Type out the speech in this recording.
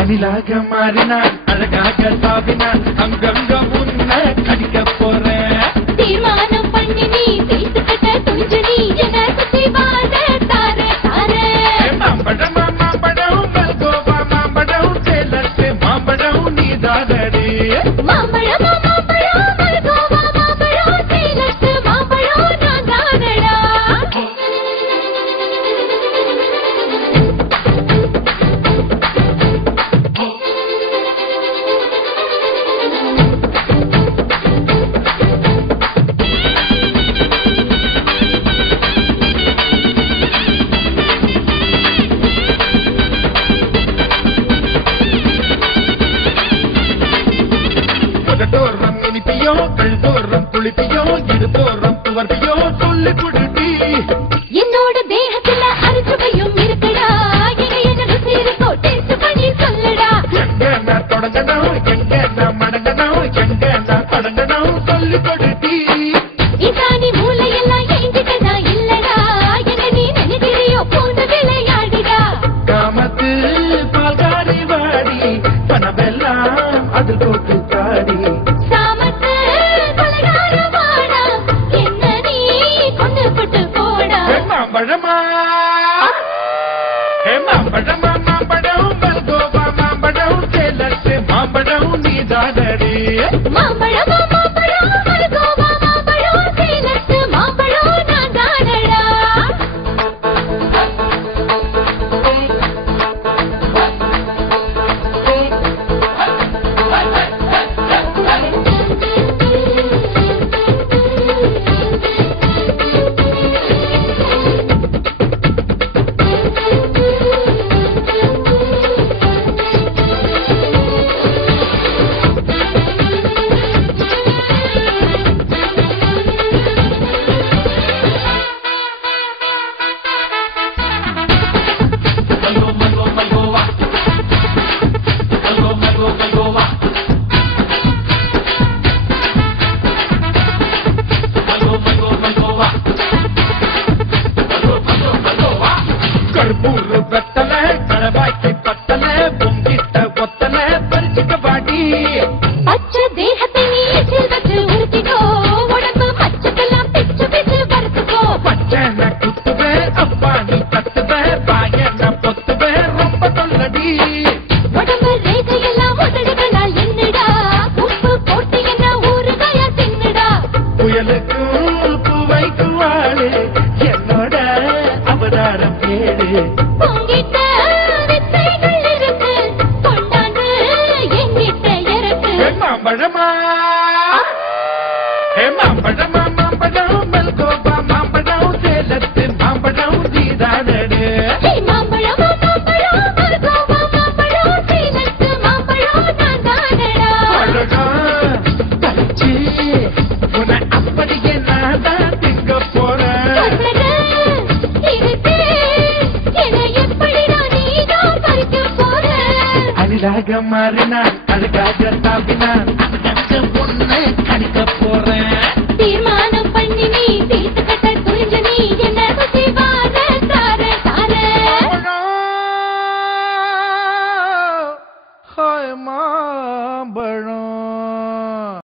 அணிலாக மாறினான் அழகாக சாவினான் அங்கங்க உன்னை கடிக்க போறேன் தீர்மானம் பண்ணி நீ பேசிக்கிட்ட துணிஞ்சு நீ என சுத்தி வாழ தாரே தாரே மாம்பழம் மாம்பழம் மல்கோவா மாம்பழம் சேலத்து மாம்பழம் நீதானடி மாம்பழம் மாம்பழம் மல்கோவா மாம்பழம் சேலத்து மாம்பழம் நான் தானடா தோறம் இனிப்பியோ கல் தோறம் குளிப்பியோ இரு தோறம் துவர்ப்பியோ சொல்லி குடுட்டி என்னோட தேகத்துல அரிச்சுவையும் இருக்குடா என்ன ருசி இருக்கோ டேஸ்ட் பண்ணி சொல்லடா எங்க நான் தொடங்கணும் எங்க நான் மடங்கணும் எங்க நான் தொடங்கணும் சொல்லி கொடுட்டி இதானி மூளையெல்லாம் என்கிட்ட தான் இல்லடா என்ன நீ நினைக்கிறியோ போன விளையாடிடா காமத்து பால்காரி வாடி பணமெல்லாம் அது போட்டு காடி சாமத்து கொலைகார வாடா என்ன நீ கொண்டு போட்டு போடா மாம்பழமா மாம்பழமா மாம்பழம் மல்கோவா மாம்பழம் சேலத்து மாம்பழம் நீதானடி மாம்பழம் மாம்பழம் மல்கோவா மாம்பழம் சேலத்து மாம்பழம் நான் தானடா கற்பூர் வெத்தல கடவாய்க்கு பத்தல பொங்கிட்ட ஒத்தல பறிச்சுக்க பாட்டி பச்சை தேகத்தை நீ எச்சில் வச்சு உருக்கிக்கோ உடம்பு மச்சத்தெல்லாம் பிச்சு பிச்சு வறுத்துக்கோ பச்சனை குத்துவே அப்பா நீ கத்துவே பாயன பொத்துவே ரொம்ப சொல்லடி உடம்பு ரேகையெல்லாம் உதடுகளால் என்னடா உப்பு போட்டு என்ன ஊறுகாயா தின்னுடா புயலுக்கும் பூவைக்கும் வாழு என்னோட அவதாரம் கேளு உங்கிட்ட வித்தைகள் இருக்கு கொண்டாந்து எங்கிட்ட இருக்கு மாம்பழமா மாம்பழமா மாம்பழம் மல்கோவா மாம்பழம் சேலத்து மாம்பழம் நீதானடு மாம்பழம் மாம்பழம் மல்கோவா மாம்பழம் சேலத்து மாம்பழம் நான் தானடா அழகா தச்சு உன்னை அப்படியே நான் தான் திங்க போறேன் இருக்கு என்ன எப்படிடா நீதான் பறிக்க போற அணிலாக மாறினான் அழகாக தாப்பினான் அங்கங்க பொண்ணு கணிக்க